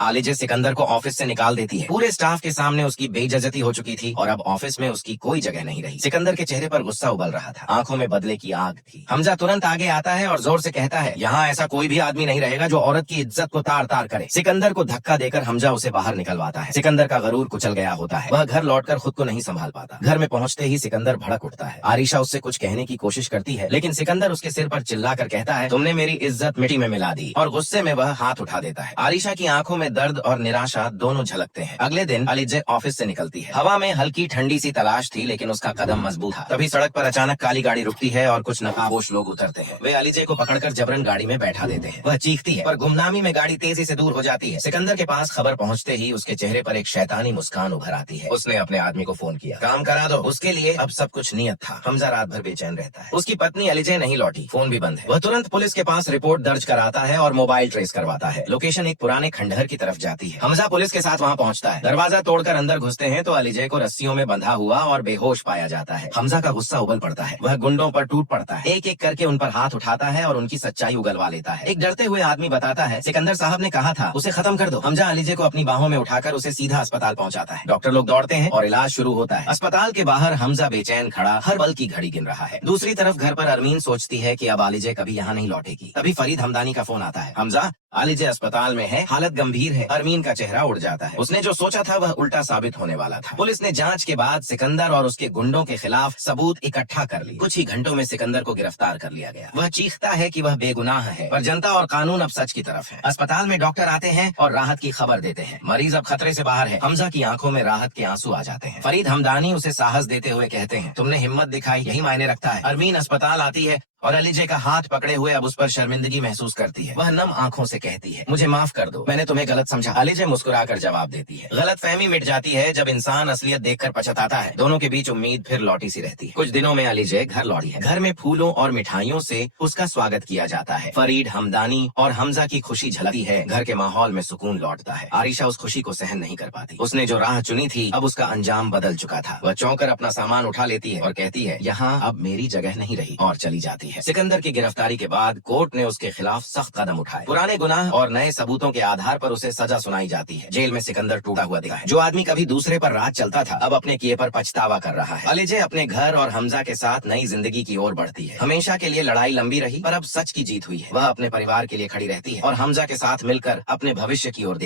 आलिजा सिकंदर को ऑफिस से निकाल देती है। पूरे स्टाफ के सामने उसकी बेइज्जती हो चुकी थी और अब ऑफिस में उसकी कोई जगह नहीं रही। सिकंदर के चेहरे पर गुस्सा उबल रहा था, आंखों में बदले की आग थी। हमजा तुरंत आगे आता है और जोर से कहता है, यहाँ ऐसा कोई भी आदमी नहीं रहेगा जो औरत की इज्जत को तार तार करे। सिकंदर को धक्का देकर हमजा उसे बाहर निकलवाता है। सिकंदर का गरूर कुचल गया होता है, वह घर लौटकर खुद को नहीं संभाल पाता। घर में पहुंचते ही सिकंदर भड़क उठता है। आरिशा उससे कुछ कहने की कोशिश करती है, लेकिन सिकंदर उसके सिर पर चिल्लाकर कहता है, तुमने मेरी इज्जत मिट्टी में मिला दी, और गुस्से में वह हाथ उठा देता है। आरिशा की आंखों में दर्द और निराशा दोनों झलकते हैं। अगले दिन आलिजा ऑफिस से निकलती है। हवा में हल्की ठंडी सी तलाश थी, लेकिन उसका कदम मजबूत था। तभी सड़क पर अचानक काली गाड़ी रुकती है और कुछ नकाबपोश लोग उतरते हैं। वे आलिजा को पकड़कर जबरन गाड़ी में बैठा देते हैं। वह चीखती है, पर गुमनामी में गाड़ी तेजी से दूर हो जाती है। सिकंदर के पास खबर पहुंचते ही उसके चेहरे पर एक शैतानी मुस्कान उभर आती है। उसने अपने आदमी को फोन किया, काम करा दो। उसके लिए अब सब कुछ नियत था। हमजा रात भर बेचैन रहता है। उसकी पत्नी आलिजा नहीं लौटी, फोन भी बंद है। वह तुरंत पुलिस के पास रिपोर्ट दर्ज कराता है और मोबाइल ट्रेस करवाता है। लोकेशन एक पुराने खंडहर की तरफ जाती है। हमजा पुलिस के साथ वहाँ पहुँचता है। दरवाजा तोड़कर अंदर घुसते हैं तो आलिजा को रस्सियों में बंधा हुआ और बेहोश पाया जाता है। हमजा का गुस्सा उबल पड़ता है, वह गुंडों पर टूट पड़ता है, एक एक करके उन पर हाथ उठाता है और उनकी सच्चाई उगलवा लेता है। एक डरते हुए आदमी बताता है, सिकंदर साहब ने कहा था उसे खत्म कर दो। हमजा आलिजा को अपनी बाहों में उठाकर उसे सीधा अस्पताल पहुंचाता है। डॉक्टर लोग दौड़ते हैं और इलाज शुरू होता है। अस्पताल के बाहर हमजा बेचैन खड़ा हर पल की घड़ी गिन रहा है। दूसरी तरफ घर पर अरमीन सोचती है कि अब आलिजा कभी यहाँ नहीं लौटेगी। तभी फरीद हमदानी का फोन आता है। हमजा, आलिजा अस्पताल में है, हालत गंभीर है। अरमीन का चेहरा उड़ जाता है। उसने जो सोचा था वह उल्टा साबित होने वाला था। पुलिस ने जांच के बाद सिकंदर और उसके गुंडों के खिलाफ सबूत इकट्ठा कर लिए। कुछ ही घंटों में सिकंदर को गिरफ्तार कर लिया गया। वह चीखता है कि वह बेगुनाह है, पर जनता और कानून अब सच की तरफ है। अस्पताल में डॉक्टर आते हैं और राहत की खबर देते हैं। मरीज अब खतरे से बाहर है। हमजा की आंखों में राहत के आंसू आ जाते हैं। फरीद हमदानी उसे साहस देते हुए कहते हैं, तुमने हिम्मत दिखाई, यही मायने रखता है। अरमीन अस्पताल आती है और आलिजा का हाथ पकड़े हुए अब उस पर शर्मिंदगी महसूस करती है। वह नम आंखों से कहती है, मुझे माफ कर दो, मैंने तुम्हें गलत समझा। आलिजा मुस्कुराकर जवाब देती है, गलत फहमी मिट जाती है जब इंसान असलियत देखकर पछताता है। दोनों के बीच उम्मीद फिर लौटी सी रहती है। कुछ दिनों में आलिजा घर लौटी है। घर में फूलों और मिठाइयों से उसका स्वागत किया जाता है। फरीद हमदानी और हमजा की खुशी झलकती है। घर के माहौल में सुकून लौटता है। आरिशा उस खुशी को सहन नहीं कर पाती। उसने जो राह चुनी थी अब उसका अंजाम बदल चुका था। वह चौंकर अपना सामान उठा लेती है और कहती है, यहाँ अब मेरी जगह नहीं रही, और चली जाती है। सिकंदर की गिरफ्तारी के बाद कोर्ट ने उसके खिलाफ सख्त कदम उठाए। पुराने गुनाह और नए सबूतों के आधार पर उसे सजा सुनाई जाती है। जेल में सिकंदर टूटा हुआ दिखा है। जो आदमी कभी दूसरे पर राज चलता था अब अपने किए पर पछतावा कर रहा है। आलिजा अपने घर और हमजा के साथ नई जिंदगी की ओर बढ़ती है। हमेशा के लिए लड़ाई लंबी रही, पर अब सच की जीत हुई है। वह अपने परिवार के लिए खड़ी रहती है और हमजा के साथ मिलकर अपने भविष्य की ओर देखती है।